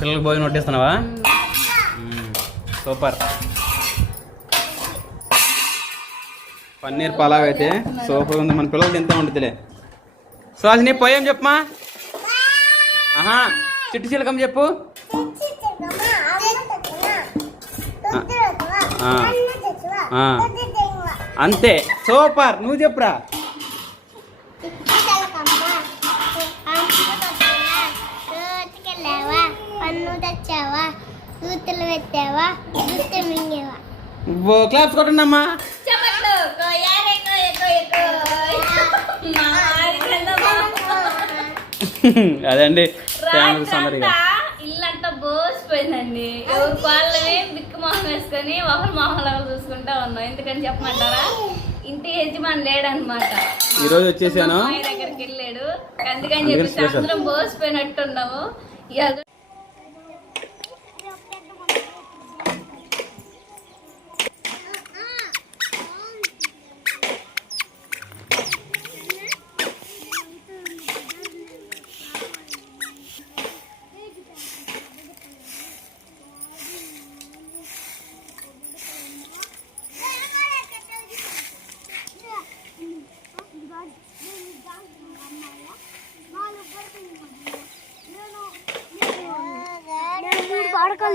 పిల్లలకు భోజనం వడ్డిస్తున్నావా? సూపర్. పన్నీర్ పలావ్ అయితే సూపర్ ఉంది. మన పిల్లలకి ఎంత ఉంటుందిలే. సుహాసిని పోయేం చెప్పమా. ఆహా, చిట్టు చిలకం చెప్పు. అంతే, సూపర్. నువ్వు చెప్పురా. క్లాప్స్ కొట్టండి అమ్మా. అదండి ఇల్లంతా బోసిపోయిందండి. ఎవరు వాళ్ళని బిక్కు మొహం వేసుకొని ఒకరు మొహంలాగా చూసుకుంటా ఉన్నాం. ఎందుకని చెప్పమంటారా, ఇంటి యజమాని లేడనమాట. ఈ రోజు వచ్చేసాను, దగ్గరికి వెళ్ళాడు. అందుకని చెప్పేసి అందరం బోసిపోయినట్టున్నాము.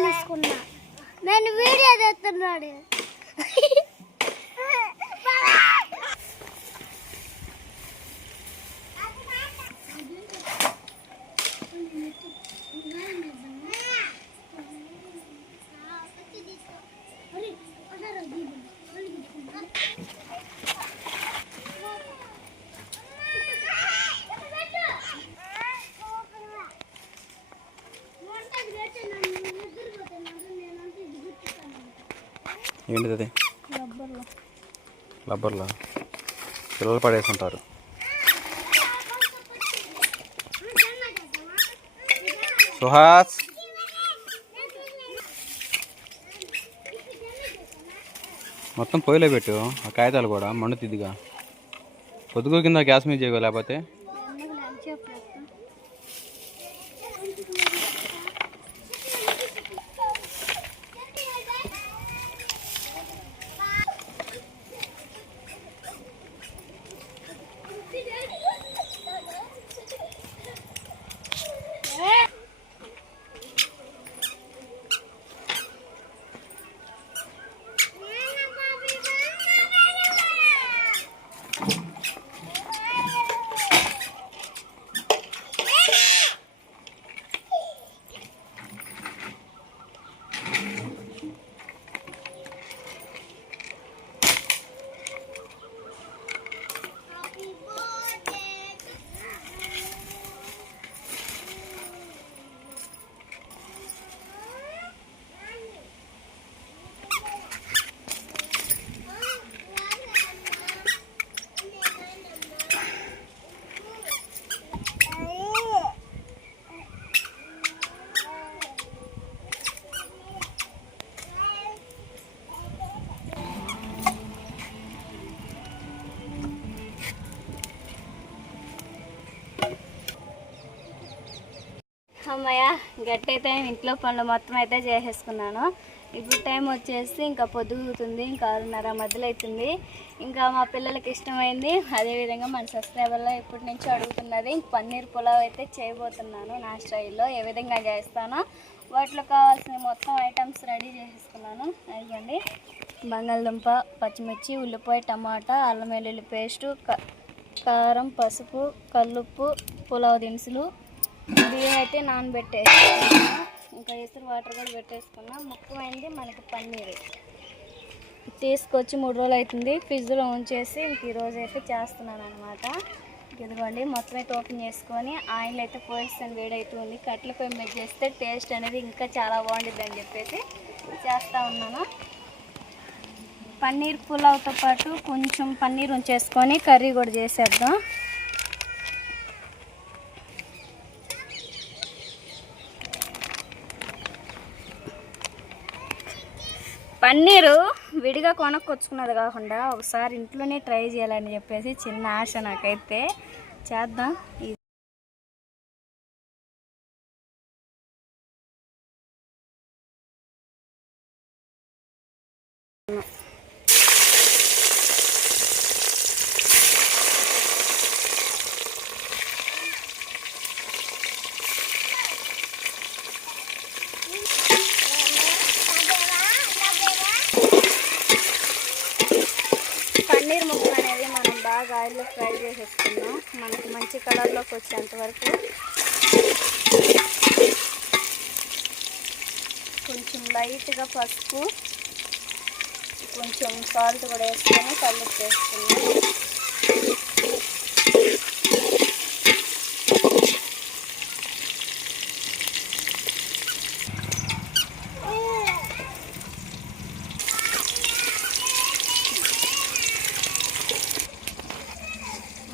తీసుకున్నా నేను వీడియో చేస్తున్నాడు. ఏంటిది అది? రబ్బర్లా పిల్లలు పడేసుకుంటారు. సుహాస్ మొత్తం పొయ్యిలో పెట్టు. ఆ కాగితాలు కూడా మండుతిద్దిగా. పొద్దుగు కింద గ్యాస్ మీద చేయగో, లేకపోతే అమ్మయ్య గట్టి అయితే ఇంట్లో పనులు మొత్తం అయితే చేసేసుకున్నాను. ఇప్పుడు టైం వచ్చేసి ఇంకా పొద్దుగుతుంది, ఇంకా 6:30 మధ్యలో అవుతుంది. ఇంకా మా పిల్లలకి ఇష్టమైంది, అదేవిధంగా మన సబ్స్క్రైబర్లో ఇప్పటి నుంచి అడుగుతున్నది పన్నీర్ పులావ్ అయితే చేయబోతున్నాను. నా స్టైల్లో ఏ విధంగా చేస్తానో వాటిలో కావాల్సిన మొత్తం ఐటమ్స్ రెడీ చేసేసుకున్నాను. అదిగోండి, బంగాళదుంప, పచ్చిమిర్చి, ఉల్లిపాయ, టమాటా, అల్లం వెల్లుల్లి పేస్టు, కారం, పసుపు, కల్లుప్పు, పులావ్ దినుసులు, బియ్యం అయితే నానబెట్టేసుకున్నాను. ఇంకా ఎసురు వాటర్ కూడా పెట్టేసుకున్నా. ముఖ్యమైనది మనకి పన్నీర్ తీసుకొచ్చి 3 రోజులు అవుతుంది, ఫ్రిడ్జ్లో ఉంచేసి ఇంక ఈరోజు అయితే చేస్తున్నాను అనమాట. ఇదిగోండి, మొత్తం అయితే ఓపెన్ చేసుకొని ఆయిల్ అయితే పోయిస్తాను, వేడవుతుంది. కట్టెల పొయ్యి మీద చేస్తే టేస్ట్ అనేది ఇంకా చాలా బాగుంటుంది అని చెప్పేసి చేస్తూ ఉన్నాను. పన్నీర్ పులావ్తో పాటు కొంచెం పన్నీర్ ఉంచేసుకొని కర్రీ కూడా చేసేద్దాం. పన్నీరు విడిగా కొనుక్కొచ్చుకున్నది కాకుండా ఒకసారి ఇంట్లోనే ట్రై చేయాలని చెప్పేసి చిన్న ఆశ నాకైతే. చేద్దాం. చేసుకున్నాం. పన్నీర్ ముక్కలు అనేది మనం బాగా ఆయిల్లో ఫ్రై చేసేసుకున్నాం. మనకి మంచి కలర్లోకి వచ్చేంత వరకు కొంచెం లైట్గా పసుపు, కొంచెం సాల్ట్ కూడా వేసుకొని కలిపి వేసుకున్నాం.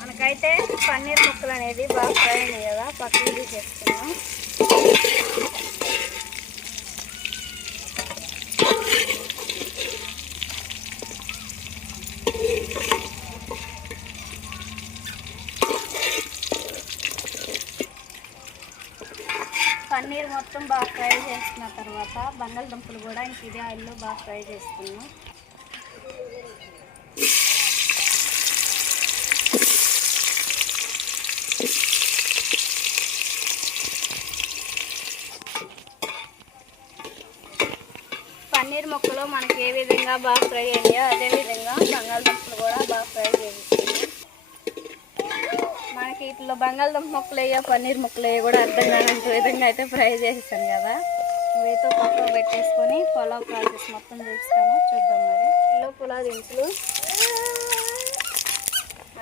మనకైతే పన్నీర్ ముక్కలు అనేది బాగా ఫ్రై అయ్యాయి కదా, పక్కన తీసేసుకున్నాం. పన్నీర్ మొత్తం బాగా ఫ్రై చేసుకున్న తర్వాత బంగాళదుంపలు కూడా ఇంక ఇదే ఆయిల్లో బాగా ఫ్రై చేసుకున్నాం. పన్నీర్ ముక్కలు మనకి ఏ విధంగా బాగా ఫ్రై అయ్యాయో అదేవిధంగా బంగాళదుంపలు కూడా బాగా ఫ్రై చేసుకున్నాం. మనకి ఇట్లా బంగాళదుంప ముక్కలు వేయో పన్నీర్ ముక్కలు వేయో కూడా అర్థం కానంత విధంగా అయితే ఫ్రై చేసేసాను కదా. వీటితో పక్కన పెట్టేసుకొని పులావ్ ప్రాసెస్ మొత్తం చూపిస్తాము, చూద్దాం. మరి ఇల్లు పులావ్ దినుసులు,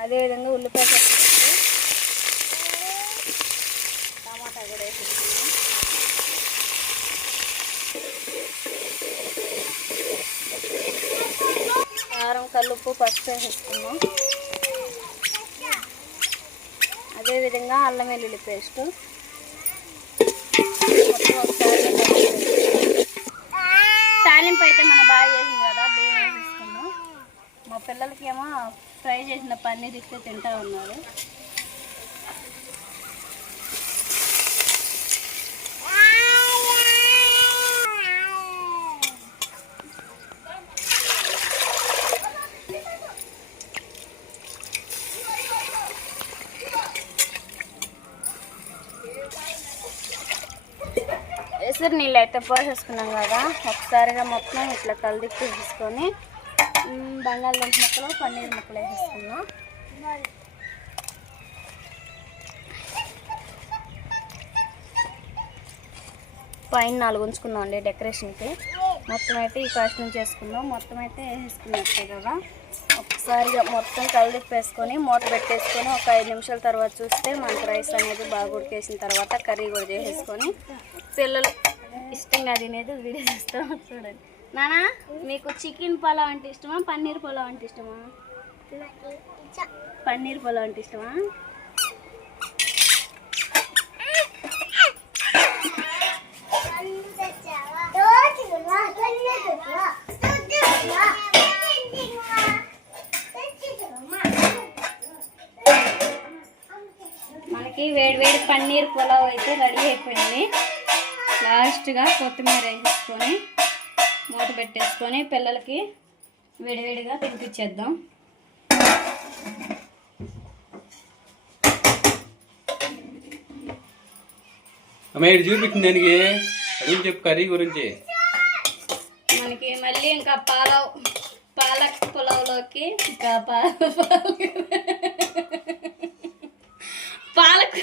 అదేవిధంగా ఉల్లిపాయ కట్టు, టమాటా కూడా వేసేసుకున్నాం. కారం, కల్లుప్పు, పసుపు వేసేసుకున్నాం. అదేవిధంగా అల్లం వెల్లుల్లి పేస్ట్ మొత్తం ఒకసారి తాలింపు అయితే మనం బాగా చేసింది కదా, బియ్యం వేసేసుకున్నాం. మా పిల్లలకి ఏమో ఫ్రై చేసిన పన్నీర్ ఇస్తే తింటూ ఉన్నారు. ఎసరు నీళ్ళు అయితే పోసేసుకున్నాం కదా, ఒకసారిగా మొత్తం ఇట్లా కలిదిప్పి వేసుకొని బంగాళదుంప ముక్కలు, పన్నీర్ ముక్కలు వేసేసుకున్నాం. పైన 4 ఉంచుకున్నాం అండి డెకరేషన్కి. మొత్తం అయితే ఈ కాస్ట్ నుంచి వేసుకున్నాం. మొత్తం అయితే వేసేసుకున్నట్టే కదా, ఒకసారిగా మొత్తం కలిదిప్పేసుకొని మూత పెట్టేసుకొని ఒక 5 నిమిషాల తర్వాత చూస్తే మనకు రైస్ అనేది బాగా ఉడికేసిన తర్వాత కర్రీ కూడా చేసేసుకొని పిల్లలు ఇష్టంగా తినేది వీడియో చేస్తాం. చూడండి నానా, మీకు చికెన్ పులావ్ అంటే ఇష్టమా, పన్నీర్ పులావ్ అంటే ఇష్టమా? పన్నీర్ పులావ్ అంటే ఇష్టమా? మనకి వేడివేడి పన్నీర్ పులావ్ అయితే రెడీ అయిపోయింది. లాస్ట్గా కొత్తిమీర వేసేసుకొని మూత పెట్టేసుకొని పిల్లలకి వేడివేడిగా తినిపించేద్దాం. అమ్మ ఇది చూపించింది దానికి అడుగు చెప్పు కర్రీ గురించి. మనకి మళ్ళీ ఇంకా పాలక్ పులావ్లోకి ఇంకా పాలక్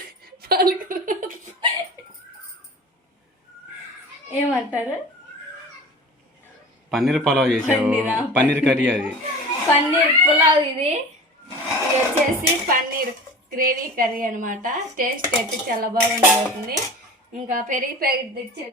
ఏమంటారు, పన్నీర్ పులావ్ చేసావు, పన్నీర్ కర్రీ అది. పన్నీర్ పులావ్ ఇది వచ్చేసి పన్నీర్ గ్రేవీ కర్రీ అనమాట. టేస్ట్ అయితే చాలా బాగుంటుంది. ఇంకా పెరిగి ప్యాకెట్ తెచ్చాడు.